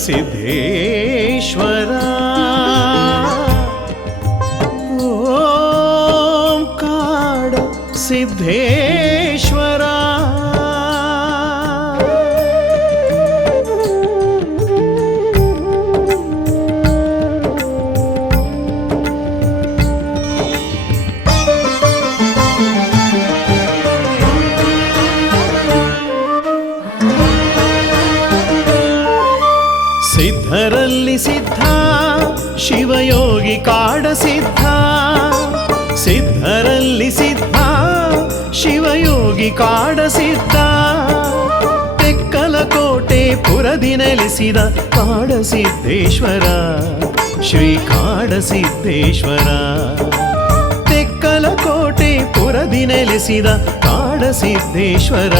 ಸಿದ್ಧೇಶ್ವರ ಓಂ ಕಾಡ ಸಿದ್ಧೇಶ್ವರ ಸಿದ್ಧರಲ್ಲಿ ಸಿದ್ಧ ಶಿವಯೋಗಿ ಕಾಡ ಸಿದ್ಧ ಸಿದ್ಧರಲ್ಲಿ ಸಿದ್ಧ ಶಿವಯೋಗಿ ಕಾಡ ಸಿದ್ಧ ತೆಕ್ಕಲಕೋಟೆ ಪುರದಿ ನೆಲೆಸಿದ ಕಾಡ ಸಿದ್ಧೇಶ್ವರ ಶ್ರೀ ಕಾಡ ಸಿದ್ಧೇಶ್ವರ ತೆಕ್ಕಲಕೋಟೆ ಪುರದಿ ನೆಲೆಸಿದ ಕಾಡ ಸಿದ್ಧೇಶ್ವರ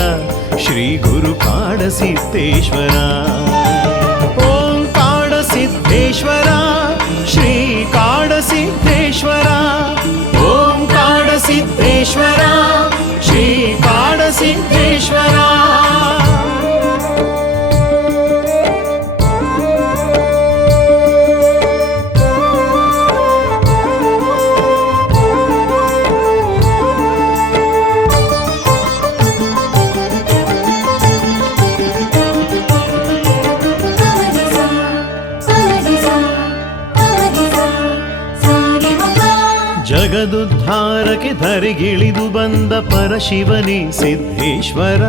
ಶ್ರೀ ಗುರು ಕಾಡ ಸಿದ್ಧೇಶ್ವರ ಸಿದ್ಧೇಶ್ವರ ಶ್ರೀ ಕಾಡ ಸಿದ್ಧೇಶ್ವರ ಓಂ ಕಾಡ ಸಿದ್ಧೇಶ್ವರ ಶ್ರೀ ಕಾಡ ಸಿದ್ಧೇಶ್ವರ ಜಗದುದ್ಧಾರಕ್ಕೆ ಧರೆಗಿಳಿದು ಬಂದ ಪರಶಿವನೇ ಸಿದ್ಧೇಶ್ವರ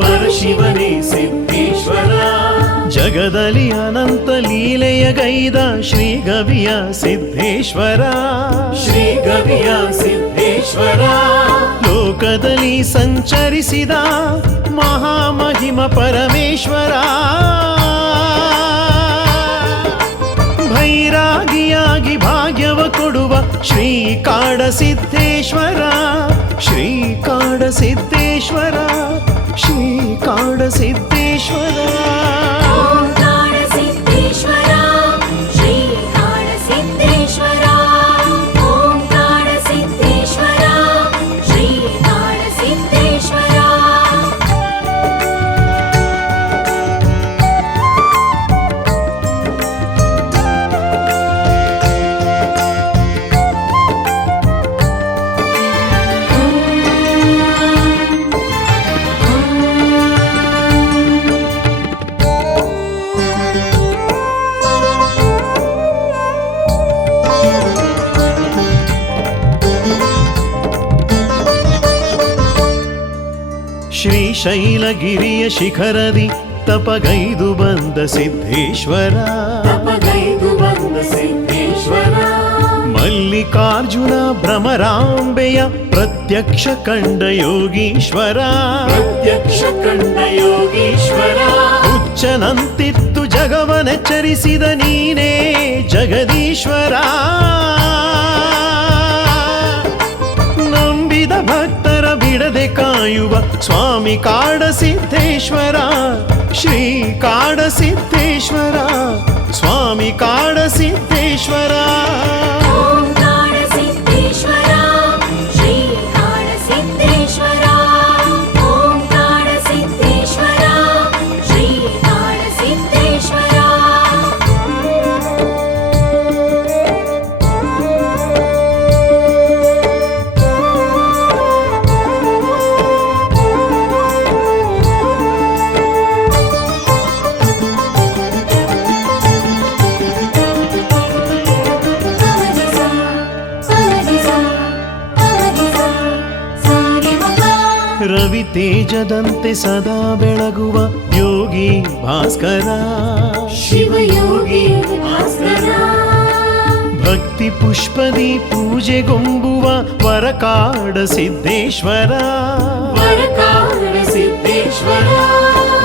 ಪರಶಿವನೇ ಸಿದ್ಧೇಶ್ವರ ಜಗದಲ್ಲಿ ಅನಂತ ಲೀಲೆಯ ಗೈದ ಶ್ರೀ ಗವಿಯ ಸಿದ್ಧೇಶ್ವರ ಶ್ರೀ ಗವಿಯ ಸಿದ್ಧೇಶ್ವರ ಲೋಕದಲ್ಲಿ ಸಂಚರಿಸಿದ ಮಹಾಮಹಿಮ ಪರಮೇಶ್ವರ ಭೈರಾಗಿಯಾಗಿ ಭಾಗ್ಯವ ಕೊಡುವ ಶ್ರೀ ಕಾಡ ಸಿದ್ಧೇಶ್ವರ ಶ್ರೀ ಕಾಡ ಸಿದ್ಧೇಶ್ವರ ಶ್ರೀ ಕಾಡ ಸಿದ್ಧೇಶ್ವರ ಓಂ ಕಾಡ ಸಿದ್ಧೇಶ್ವರ ಶ್ರೀ ಕಾಡ ಸಿದ್ಧೇಶ್ವರ ಓಂ ಕಾಡ ಸಿದ್ಧೇಶ್ವರ ಶ್ರೀ ಕಾಡ ಸಿದ್ಧೇಶ್ವರ ಶ್ರೀಶೈಲಗಿರಿಯ ಶಿಖರದಿ ತಪಗೈದು ಬಂದ ಸಿದ್ಧೇಶ್ವರ ತಪಗೈದು ಬಂದ ಸಿದ್ಧೇಶ್ವರ ಮಲ್ಲಿಕಾರ್ಜುನ ಭ್ರಮರಾಂಬೆಯ ಪ್ರತ್ಯಕ್ಷ ಕಂಡ ಯೋಗೀಶ್ವರ ಪ್ರತ್ಯಕ್ಷ ಕಂಡ ಯೋಗೀಶ್ವರ ಹುಚ್ಚನಂತಿತ್ತು ಜಗವನೆಚ್ಚರಿಸಿದ ನೀನೇ ಜಗದೀಶ್ವರ ನಂಬಿದ ಭಕ್ತರ ಬಿಡದೆ ಕಾಯುವ ಸ್ವಾಮಿ ಕಾಡ ಸಿದ್ಧೇಶ್ವರ ಶ್ರೀ ಕಾಡ ಸಿದ್ಧೇಶ್ವರ ಸ್ವಾಮಿ ಕಾಡ ಸಿದ್ಧೇಶ್ವರ ಓಂ ಕಾಡ ಸಿದ್ಧೇಶ್ವರ ಶ್ರೀ ಕಾಡ ಸಿದ್ಧೇಶ್ವರ ಓಂ ಕಾಡ ಸಿದ್ಧೇಶ್ವರ ಶ್ರೀ ಕಾಡ ಸಿದ್ಧೇಶ್ವರ ರವಿ ತೇಜದಂತೆ ಸದಾ ಬೆಳಗುವ ಯೋಗಿ ಭಾಸ್ಕರ ಶಿವಯೋಗಿ ಭಾಸ್ಕರ ಭಕ್ತಿ ಪುಷ್ಪದಿ ಪೂಜೆಗೊಂಬುವ ವರಕಾಡ ಸಿದ್ಧೇಶ್ವರ ವರಕಾಡ ಸಿದ್ಧೇಶ್ವರ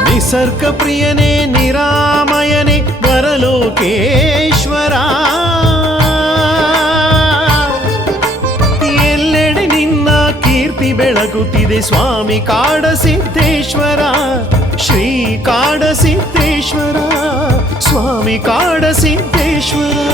ನಿಸರ್ಗ ಪ್ರಿಯನೇ ನಿರಾಮಯನೇ ವರಲೋಕೇಶ್ವರ ಎಲ್ಲೆಡೆ ನಿನ್ನ ಕೀರ್ತಿ ಬೆಳಗುತ್ತಿದೆ ಸ್ವಾಮಿ ಕಾಡ ಸಿದ್ಧೇಶ್ವರ ಶ್ರೀ ಕಾಡ ಸಿದ್ಧೇಶ್ವರ ಸ್ವಾಮಿ ಕಾಡ ಸಿದ್ಧೇಶ್ವರ